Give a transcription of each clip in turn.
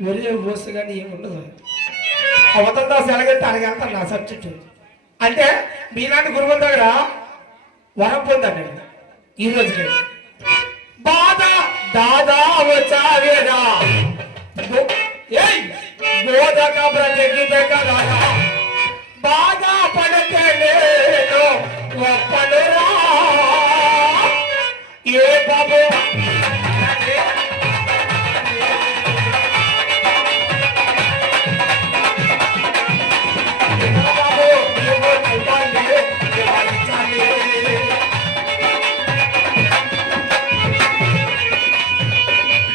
ఒరే ఓసు కానీ ఏమి ఉండదు. అవతల దాసు ఎలాగైతే అలాగెళ్తాను నా సబ్జెక్ట్. అంటే మీలాంటి గురువుల దగ్గర వరం పొందాను ఈ రోజుకి. బాధ దాదా వచ్చావేరా బోధక బ్రతికితే కదా బాధ పడితే నేను ఒప్పనురా ఏ బాబు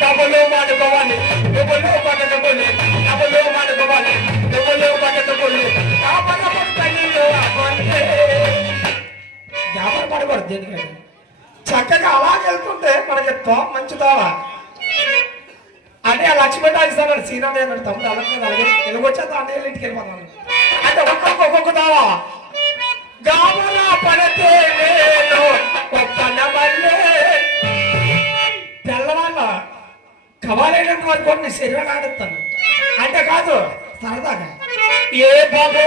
డబ్బులు మాడుకోవాలి డబ్బులు పట్టకపోలే డబ్బులు మాడుకోవాలి డబ్బులు పట్టకపోలే వ్యాపారం పడకూడదు దేనికంటే చక్కగా అలాగెళ్తుంటే మనకి మంచి తోవ అంటే ఆ లక్ష్మీ ఇస్తాను సీనామే తమ్ముడు అలాగే అలాగే ఎలాగొచ్చేది అన్నీ ఇంటికి వెళ్ళిపోతాను అంటే ఒక్కొక్క తోవ గామల పడితే నేను ఒప్పన మళ్ళీ తెల్లవాళ్ళ కవాలైనంత వరకు నీ శరీరం ఆడుతాను అంటే కాదు సరదాగా ఏ బాబు